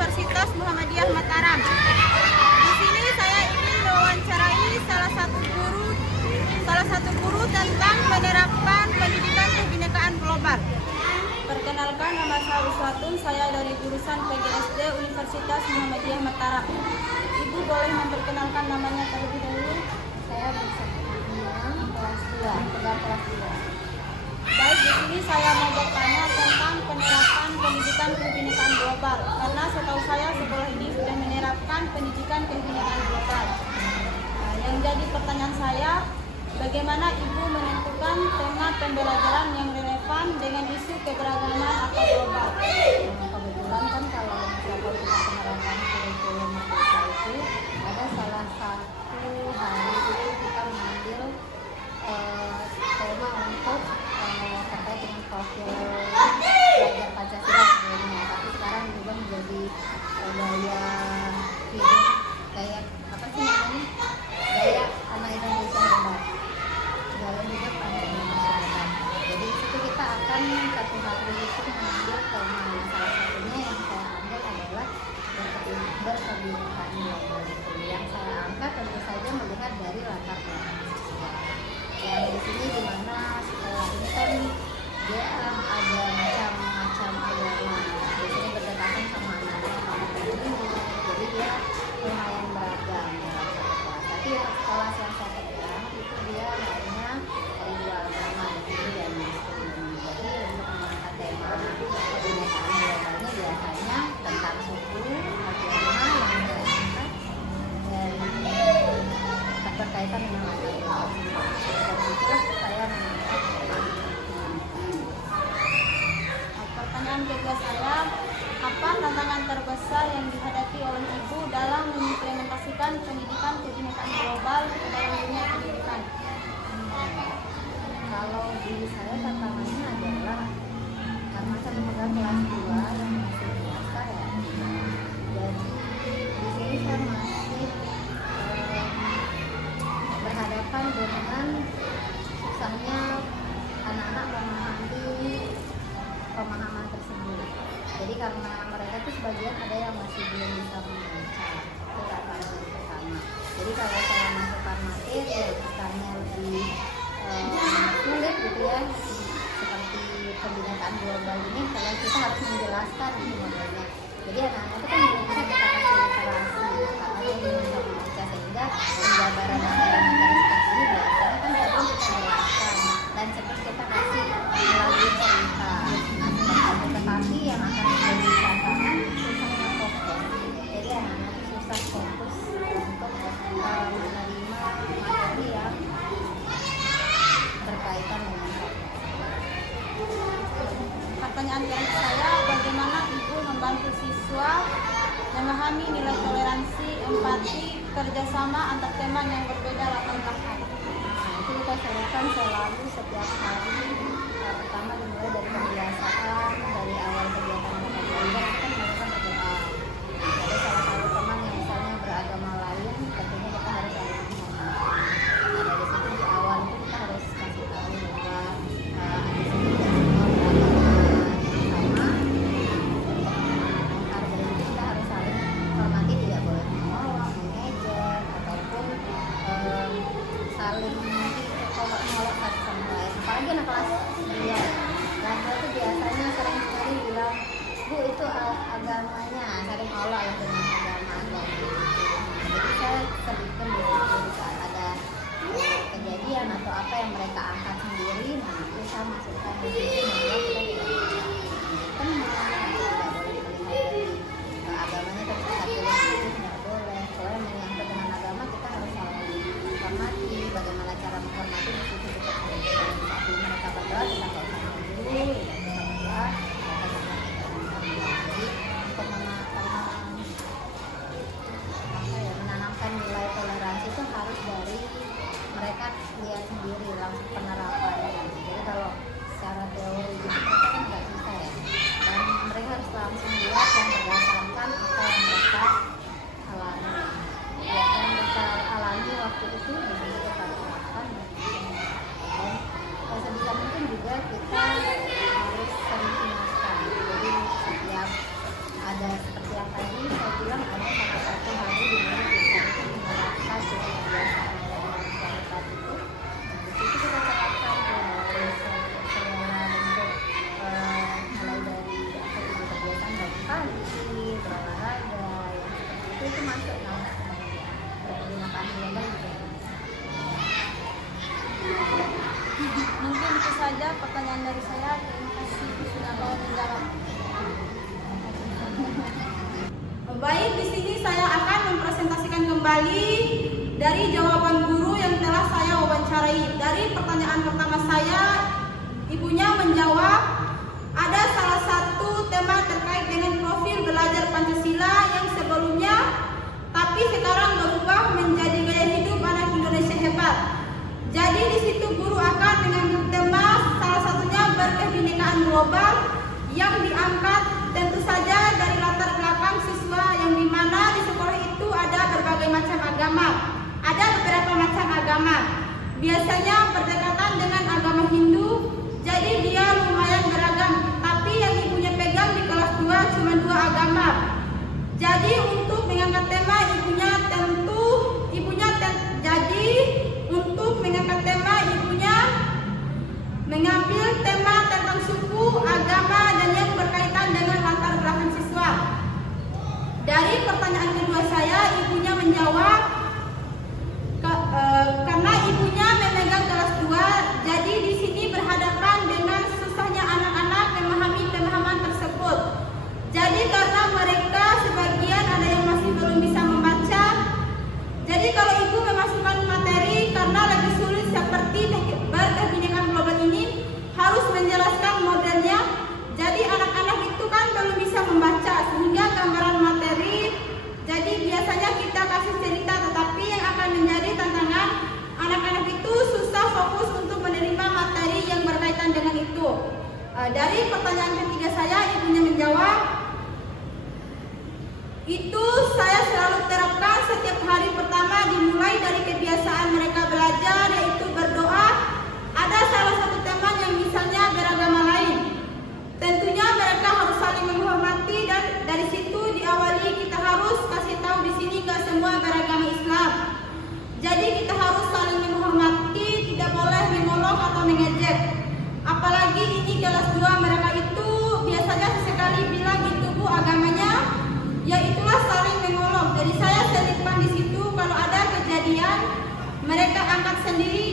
Universitas Muhammadiyah Mataram. Di sini saya ingin mewawancarai salah satu guru tentang menerapkan pendidikan kebinekaan global. Perkenalkan, nama saya Uswatun, saya dari jurusan PGSD Universitas Muhammadiyah Mataram. Ibu boleh memperkenalkan namanya terlebih dahulu? Saya kelas 2, pegang kelas 2. Baik, di sini saya mau bertanya tentang penerapan pendidikan kebinekaan global. Karena setahu saya sekolah ini sudah menerapkan pendidikan kebinekaan global. Yang jadi pertanyaan saya, bagaimana Ibu menentukan tema pembelajaran yang relevan dengan isu keberagaman atau global? Kebetulan kan kalau misalkan kita penerapan kurikulum merdeka itu ada salah satu hari itu kita mengambil tema untuk terkait dengan profil belajar Pancasila sebelumnya, tapi sekarang juga menjadi gaya hidup, gaya apa sih namanya, gaya anak Indonesia hebat, gaya hidup anak Indonesia hebat. Jadi itu kita akan satu hari itu mengambil tema, salah satunya yang saya ambil adalah berkebinekaan global. Yang saya angkat tentu saja melihat dari latar belakang sosial. Yang di sini dimana sekolah ini kan dia ada macam-macam agama, di sini berdekatan sama anak-anak kampung ini, jadi dia lumayan beragam dalam satu kelas. Tapi kelas yang saya pegang itu dia hanya dari dua agama, Hindu dan Muslim. Jadi untuk mengangkat tema kebinekaan globalnya biasanya tentang suku, agama yang saya angkat dan berkaitan dengan latar belakang. Dan itulah saya mengangkat Pertanyaan kedua saya, apa tantangan terbesar yang dihadapi oleh Ibu dalam mengimplementasikan pendidikan kebinekaan global ke dalam dunia pendidikan? Kalau di saya tantangannya adalah karena saya memegang kelas 2 dan masih biasa ya, jadi di sini saya masih berhadapan dengan susahnya anak-anak memahami pemahaman tersebut. Jadi karena mereka itu sebagian ada yang masih belum bisa membaca, itu tantangan yang pertama. Jadi kalau saya masukkan materi yang misalnya lebih sulit gitu ya, seperti kebinekaan global ini, kalau kita harus menjelaskan ini modelnya. Jadi anak-anak itu kan belum bisa kita kasih literasi karena dia belum bisa membaca, sehingga pemjabaran materi seperti ini biasanya kan kadang kita jelaskan dan seperti kita kasih melalui cerita. Tetapi yang akan menjadi tantangan susahnya fokus. Jadi anak-anak itu susah fokus untuk menerima materi yang berkaitan dengan Pertanyaan kedua saya, bagaimana Ibu membantu siswa memahami nilai toleransi, empati, kerjasama antar teman yang berbeda latar belakang? Itu kita lakukan selalu setiap hari. Pertama dimulai dari pembiasaan, dari awal kegiatan mereka belajar kan mereka berdoa. Ada salah satu teman yang misalnya beragama lain, tentunya kita harus saling menghormati. Nah dari situ di awal itu kita harus kasih tahu bahwa di sini kita semua beragama yang sama. Untuk menghargai itu kita harus saling menghormati, tidak boleh menolong, mengejek ataupun saling menolak satu sama lain. Apalagi anak kelas 2 dan itu biasanya sering sekali bilang, Bu itu agamanya, sering olok ya dengan agama. Jadi saya sedikit di saat ada kejadian atau apa yang mereka angkat sendiri, nah itu saya masukkan di situ bahwa kita tidak boleh melihat dari agamanya, tapi kita pilih itu tidak boleh. Soalnya menyangkut dengan agama kita harus saling menghormati. Bagaimana cara menghormati di situ kita harus saat mereka berdoa kita nggak usah dulu, kita berdoa jadi untuk menanamkan nilai toleransi itu harus dari mereka lihat sendiri langsung penerapannya. Jadi kalau secara teori gitu mereka kan nggak bisa ya, dan mereka harus itu masuk dalam kategori pergunakan global juga. Mungkin itu saja pertanyaan dari saya. Terima kasih sudah mau menjawab. Baik, di sini saya akan mempresentasikan kembali dari jawaban guru yang telah saya wawancarai. Dari pertanyaan pertama saya, ibunya menjawab ada salah satu tema terkait dengan profil belajar Pancasila yang sebelumnya, tapi sekarang berubah menjadi gaya hidup anak Indonesia hebat. Jadi di situ guru akan mengambil tema salah satunya berkebinekaan global yang diangkat tentu saja dari latar belakang siswa yang dimana di sekolah itu ada berbagai macam agama. Ada beberapa macam agama. Biasanya berdekatan dengan agama Hindu, jadi dia lumayan beragam. Tapi yang ibunya pegang di kelas 2 cuma 2 agama. Jadi untuk mengangkat tema ibunya mengambil tema tentang suku, agama, dan yang berkaitan dengan latar belakang siswa. Dari pertanyaan kedua saya, ibunya menjawab karena ibunya memegang kelas 2, jadi di sini berhadapan dengan susahnya anak-anak memahami pemahaman tersebut. Jadi karena mereka sebagian ada yang masih belum bisa membaca, jadi kalau ibu memasukkan materi karena lebih sulit seperti berkebinekaan global ini harus menjelaskan modelnya. Jadi anak-anak itu kan belum bisa membaca sehingga gambaran materi. Jadi biasanya kita kasih cerita, tetapi yang akan menjadi tantangan anak-anak itu susah fokus untuk menerima materi yang berkaitan dengan itu. Dari pertanyaan ketiga saya, ibunya menjawab, itu saya selalu terapkan setiap hari pertama dimulai dari kebiasaan mereka belajar, yaitu berdoa. Ada salah satu teman yang misalnya beragama lain. Tentunya mereka harus saling menghormati dan dari situ diawali kita harus kasih tahu di sini gak semua beragama Islam. Jadi kita harus saling menghormati, tidak boleh mengolok atau mengejek. Apalagi ini kelas 2 mereka itu biasanya sesekali bilang itu bu agamanya, ya itulah saling mengolok. Jadi saya selipkan di situ kalau ada kejadian mereka angkat sendiri